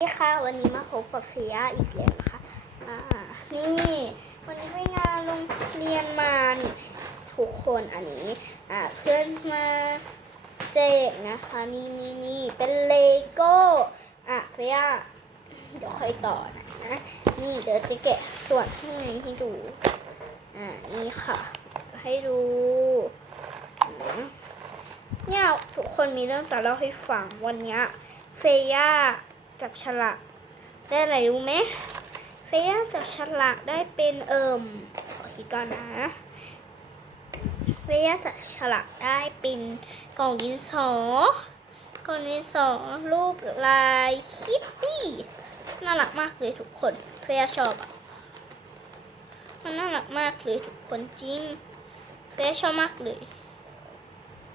สวัสดีค่ะวันนี้มาพบกับเฟียอีกแล้วนะคะอ่านี่วันนี้ไปงานโรงเรียนมานี่ทุกคนอันนี้อ่าเพื่อนมาแจกนะคะนี่นี่นี่เป็นเลโก้อะเฟียเดี๋ยวค่อยต่อนะนะนี่เดี๋ยวจะแกะส่วนข้างในให้ดูอ่านี่ค่ะ จะให้ดูเนี่ยทุกคนมีเรื่องจะเล่าให้ฟังวันนี้เฟีย จับฉลากได้อะไรรู้ไหมเฟย่าจับฉลากได้เป็นเอิมขอคิดก่อนนะเฟย่าจับฉลากได้เป็นกล่องดินสอกล่องดินสอรูปลายคิตตี้น่ารักมากเลยทุกคนเฟย่าชอบอะมันน่ารักมากเลยทุกคนจริงเฟย่าชอบมากเลย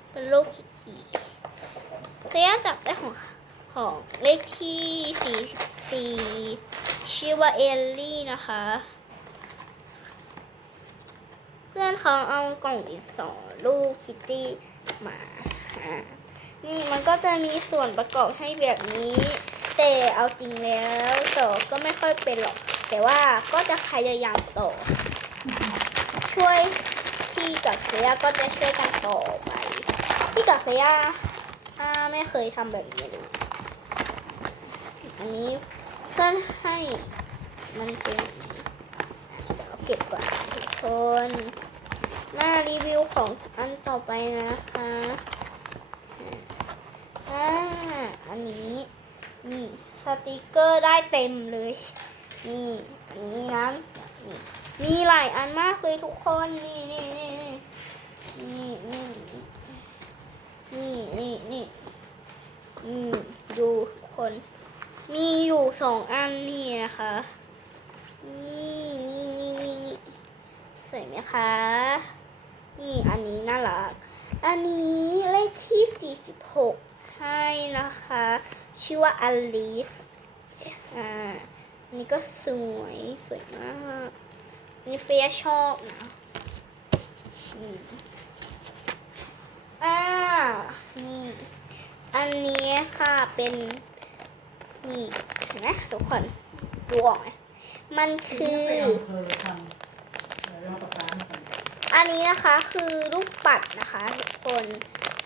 เป็นรูปคิตตี้เฟย่าจับได้ของ ของเลขที่44ชื่อว่าเอลลี่นะคะ เพื่อนเขาเอากล่องดินสอลูกคิตตี้มานี่มันก็จะมีส่วนประกอบให้แบบนี้ แต่เอาจริงแล้วต่อก็ไม่ค่อยเป็นหรอก แต่ว่าก็จะพยายามต่อ ช่วยพี่กับเฟียก็จะช่วยกันต่อไป พี่กับเฟียอ่าไม่เคยทำแบบนี้เลย อันนี้เพื่อนให้มันเป็นเดี๋ยวเก็บก่อนทุกคนหน้ารีวิวของอันต่อไปนะคะอ่าอันนี้นี่สติกเกอร์ได้เต็มเลย นี่อันนี้นะนี่มีหลายอันมากเลยทุกคนนี่นี่นี่นี่นี่นี่นี่นี่นี่ดูคน มีอยู่สองอันนี่นะคะ นี่นี่นี่นี่นี่สวยไหมคะ นี่อันนี้น่ารัก อันนี้เลขที่46ให้นะคะ ชื่อว่าอลิสอ่าอันนี้ก็สวยสวยมากอันนี้เฟียชอบนะอ่านี่อันนี้ค่ะเป็น นี่เห็นไหมทุกคนดูออกไหมมันคือ อันนี้นะคะคือลูกปัดนะคะทุกคน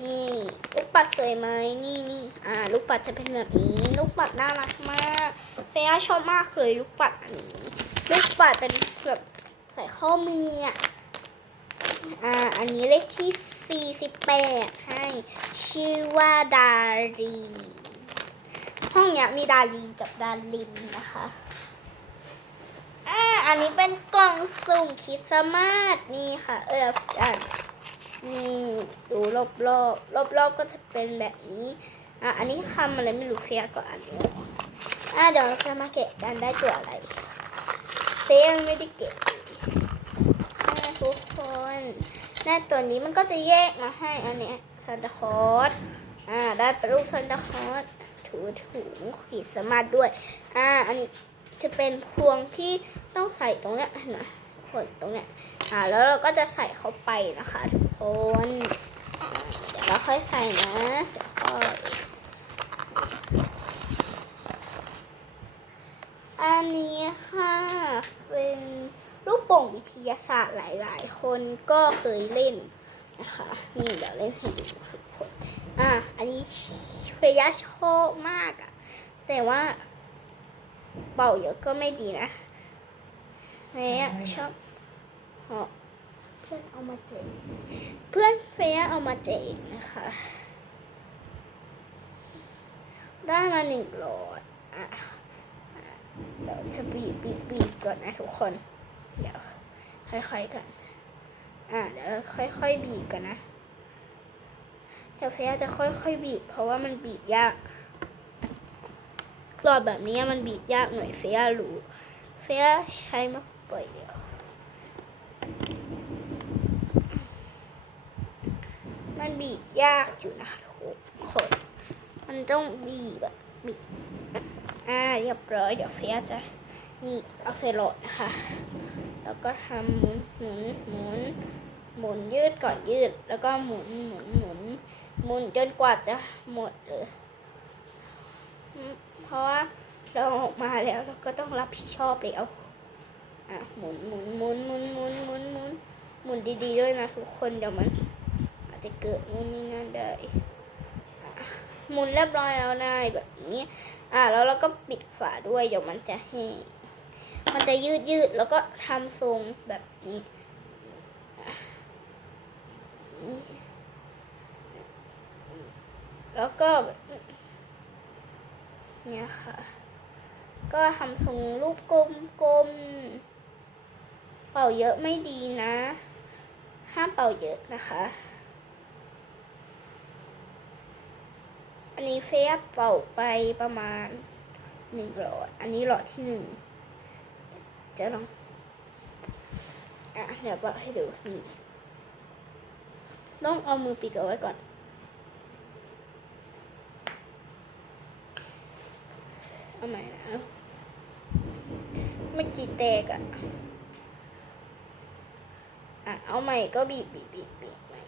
นี่ลูกปัดสวยไหมนี่นี่อ่า ลูกปัดจะเป็นแบบนี้ ลูกปัดน่ารักมากเฟียชอบมากเลยลูกปัดอันนี้ลูกปัดเป็นแบบใส่ข้อมืออะอ่าอันนี้เลขที่ 48 ให้ ชื่อว่าดารี ห้องเนี้ยมีดารีกับดารินนะคะอ่าอันนี้เป็นกล่องสุ่มคริสต์มาสนี่ค่ะ เอออ่านนี่ดูรอบรอบรอบรอบก็จะเป็นแบบนี้อะอันนี้คำอะไรไม่รู้เฟียก็อ่านไม่ออกอะเดี๋ยวเราจะมาแกะกันได้ตัวอะไรเฟียยังไม่ได้แกะเลยอะทุกคนได้ตัวนี้มันก็จะแยกมาให้อันเนี้ยซันตาคอสอ่าได้เป็นรูปซันตาคอส ถือถุงขีดสมาร์ทด้วย อ่า อันนี้จะเป็นพวงที่ต้องใส่ตรงเนี้ยนะขนตรงเนี้ย อ่า แล้วเราก็จะใส่เข้าไปนะคะทุกคน เดี๋ยวเราค่อยใส่นะเดี๋ยวค่อยอันนี้ค่ะ เป็นลูกโป่งวิทยาศาสตร์หลาย ๆ คนก็เคยเล่นนะคะ นี่เดี๋ยวเล่นให้ดูทุกคน อะอันนี้ เฟย่าชอบมากอะแต่ว่าเป่าเยอะก็ไม่ดีนะเฟย่าชอบเหาะเพื่อนเอามาแจเพื่อนเฟยเอามาแจกนะคะ ได้มาหนึ่งหลอดอะอะเดี๋ยวจะบีบบีบบีบก่อนนะทุกคน เดี๋ยวค่อยๆกัน อะเดี๋ยวค่อยๆบีบกันนะ เดี๋ยวเฟียจะค่อยๆบีบ เพราะว่ามันบีบยากหลอดแบบนี้มันบีบยากหน่อยเฟียรู้เฟียใช้มาปล่อยเดียวมันบีบยากอยู่นะคะทุกคน มันต้องบีบแบบบีบอ่าเรียบร้อยเดี๋ยวเฟียจะนี่เอาใส่หลอดนะคะ แล้วก็ทำหมุนหมุนหมุนหมุนยืดก่อนยืดแล้วก็หมุนหมุนหมุน หมุนจนกว่าจะหมดเลยเพราะว่าเราออกมาแล้วเราก็ต้องรับผิดชอบแล้วอะหมุนหมุนหมุนหมุนหมุนหมุนหมุนหมุนดีๆด้วยนะทุกคนเดี๋ยวมัน อาจจะเกิดนู่นนี่นั่นได้อะหมุนเรียบร้อยแล้วนายแบบนี้ อะแล้วเราก็ปิดฝาด้วยเดี๋ยวมันจะแห้งมันจะยืดยืดๆแล้วก็ทำทรงแบบนี้ แล้วก็ เนี่ยค่ะ ก็ทำทรงรูปกลมๆ เป่าเยอะไม่ดีนะ ห้ามเป่าเยอะนะคะ อันนี้เฟียเป่าไปประมาณหนึ่งหลอด อันนี้หลอดที่หนึ่งจะลอง อะ เดี๋ยวเป่าให้ดูนี่ต้องเอามือปิดเอาไว้ก่อน เอาใหม่นะเมื่อกี้แตกอะอะ เอาใหม่ก็บีบบีบบีบบีบใหม่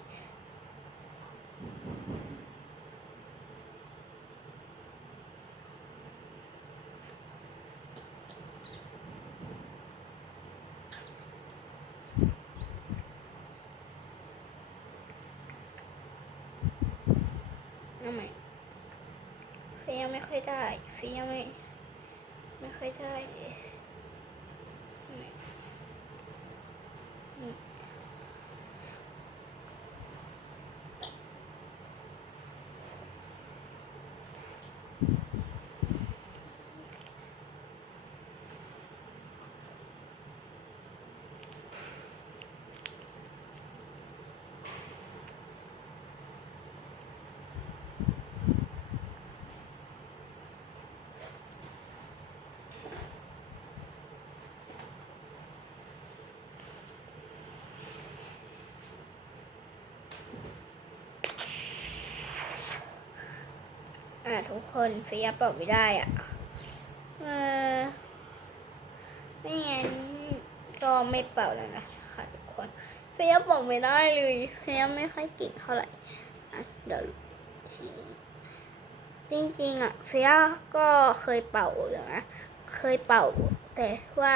เอาใหม่เฟียไม่ค่อยได้ เฟียังไม่ไม่ค่อยได้ อะทุกคนเฟียเป่าไม่ได้อะ เออ ไม่งั้นก็ไม่เป่าแล้วนะคะทุกคนเฟียเป่าไม่ได้เลยเฟียไม่ค่อยเก่งเท่าไหร่อะเดี๋ยวทิ้งจริงๆอะเฟียก็เคยเป่าอยู่นะเคยเป่า แต่ว่า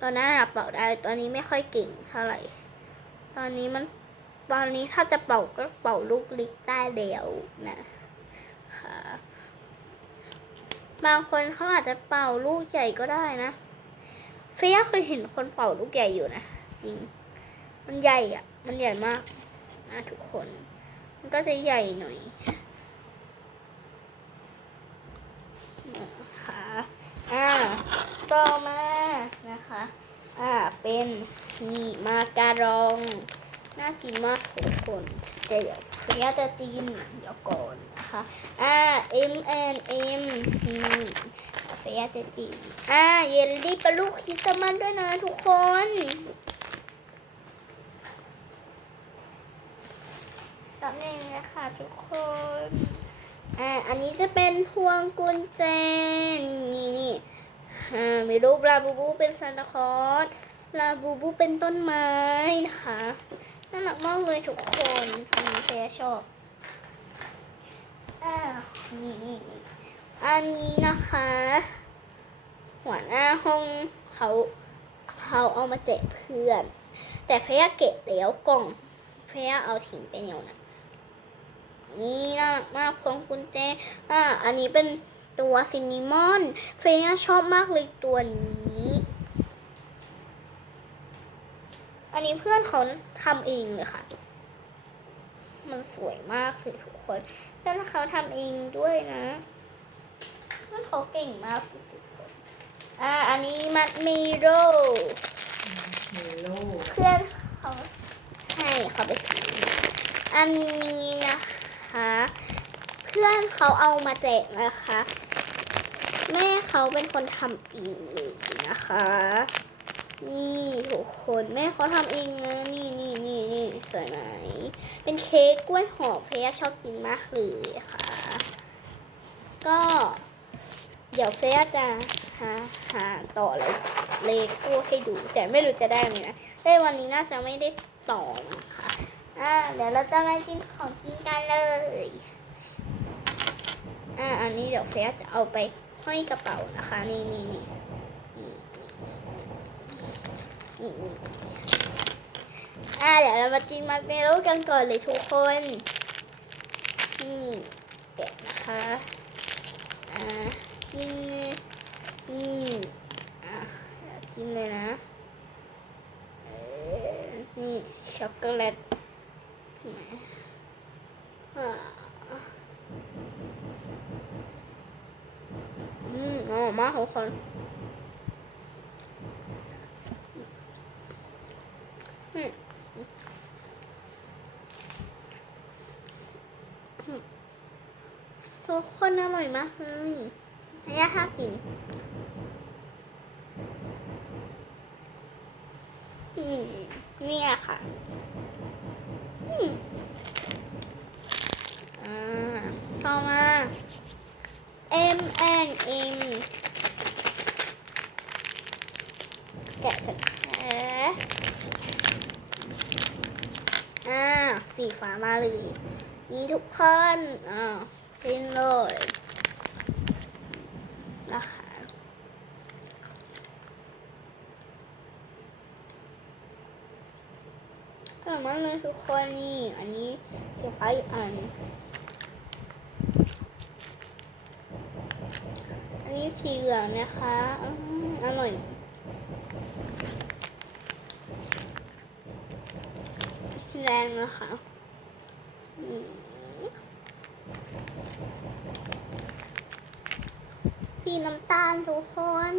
ตอนนั้นเป่าได้ตอนนี้ไม่ค่อยเก่งเท่าไหร่ ตอนนี้มันตอนนี้ถ้าจะเป่าก็เป่าลูกลิกได้แล้วนะ บางคนเขาอาจจะเป่าลูกใหญ่ก็ได้นะเฟียเคยเห็นคนเป่าลูกใหญ่อยู่นะจริง มันใหญ่อะมันใหญ่มากนะทุกคน มันก็จะใหญ่หน่อยนะคะอ่าต่อมานะคะ อ่าเป็นนี่มาการอง น่ากินมากทุกคนแต่เดี๋ยวเฟียจะจีนเดี๋ยวก่อน นะคะ อ่า M N M นี่เฟียจะจีอ่า เยลลี่ปลาลูกคริสต์มาสด้วยนะทุกคนตำแหน่งนะคะทุกคน อ่า อันนี้จะเป็นพวงกุญแจ นี่นี่อ่า มีรูปลาบูบูเป็นซานตาคลอสลาบูบูเป็นต้นไม้นะคะ น่ารักมากเลยทุกคนอันนี้เฟียชอบ อ่านี่อันนี้นะคะ หัวหน้าห้องเขาเขาเอามาแจกเพื่อน แต่เฟียเก็บแล้วกล่องเฟียเอาทิ้งไปเนียวนะนี่น่ารักมากพวงกุญแจอ่าอันนี้เป็นตัวซินนิมอนเฟียชอบมากเลยตัวนี้ อันนี้เพื่อนเขาทำเองเลยค่ะ มันสวยมากเลยทุกคน เพื่อนเขาทำเองด้วยนะเพื่อนเขาเก่งมากทุกคนอ่าอันนี้มัดมีโรเฮโลเพื่อนเขาให้เขาไปซื้ออันนี้นะคะ เพื่อนเขาเอามาแจกนะคะ แม่เขาเป็นคนทำเองเลยนะคะ นี่ทุกคนแม่เขาทำเองนะนี่นี่นี่นี่สวยไหมเป็นเค้กกล้วยหอมเฟียชอบกินมากเลยค่ะ ก็ เดี๋ยวเฟียจะหาหาต่อเลยเลโก้ให้ดู แต่ไม่รู้จะได้ไหมนะได้วันนี้น่าจะไม่ได้ต่อนะคะอ่าเดี๋ยวเราจะมากินของกินกันเลยอ่าอันนี้เดี๋ยวเฟียจะเอาไปห้อยกระเป๋านะคะ นี่นี่นี่นี่นี่ อ่าเดี๋ยวเรามากินมาร์เมลโลกันก่อนเลยทุกคนนี่เกะนะคะอ่ากินนี่อ่ากินเลยนะเอ่อนี่ช็อกโกแลตใช่ไหมอ่า อืมอร่อยมากทุกคนอืมอืม ทุกคนอร่อยมากเลยอันนี้ห้ากินอืมเนี่ยค่ะอืมอ่าต่อมา M and M แกะกันอ่าสีฟ้ามาเลย นี่ทุกคนอ่า กินเลยนะคะอร่อยมากเลยทุกคนนี่ อันนี้สีฟ้าอีกอัน อันนี้สีเหลืองนะคะอืมอร่อยแรงนะคะ อืม สีน้ำตาลทุกคน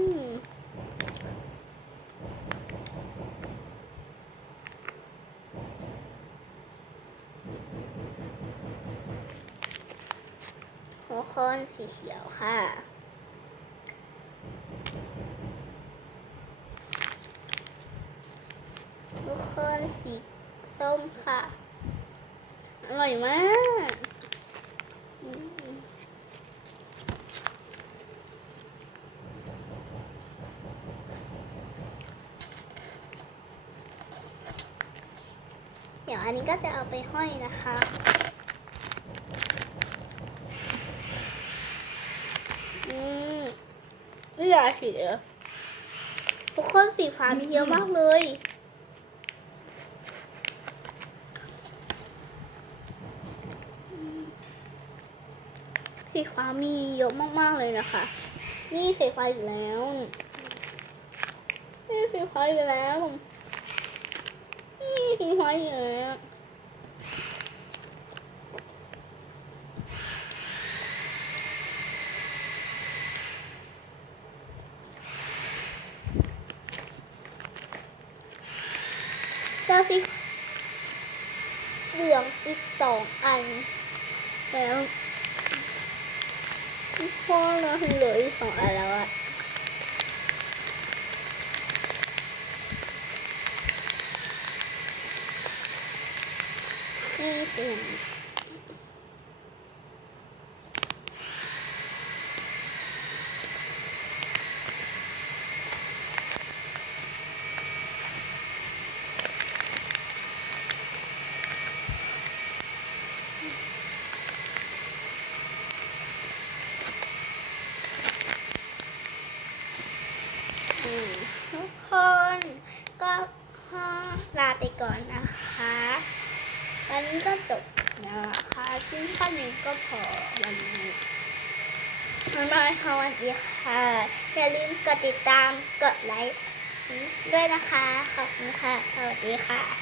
ทุกคนสีเขียวค่ะทุกคนสีส้มค่ะ อร่อยมากอืมเดี๋ยวอันนี้ ก็จะเอาไปห้อยนะคะ อืมนี่หลายสีเลยทุกคนสีฟ้ามีเยอะมากเลยสีฟ้ามีเยอะมากๆเลยนะคะ นี่สีฟ้าอีกแล้ว นี่สีฟ้าอีกแล้ว นี่สีฟ้าอีกแล้วแล้วสีเหลื องอีกสองอัน แล้วพ่อเราเหลืออีกสองอันแล้วอะนี่เป็น อืมทุกคนก็ ลาไปก่อนนะคะวันนี้ก็จบนะคะกินข้าวหนึ่งก็พอวันนี้บ๊ายบายค่ะสวัสดีค่ะ อย่าลืมกดติดตามกดไลค์ด้วยนะคะ ขอบคุณค่ะ สวัสดีค่ะ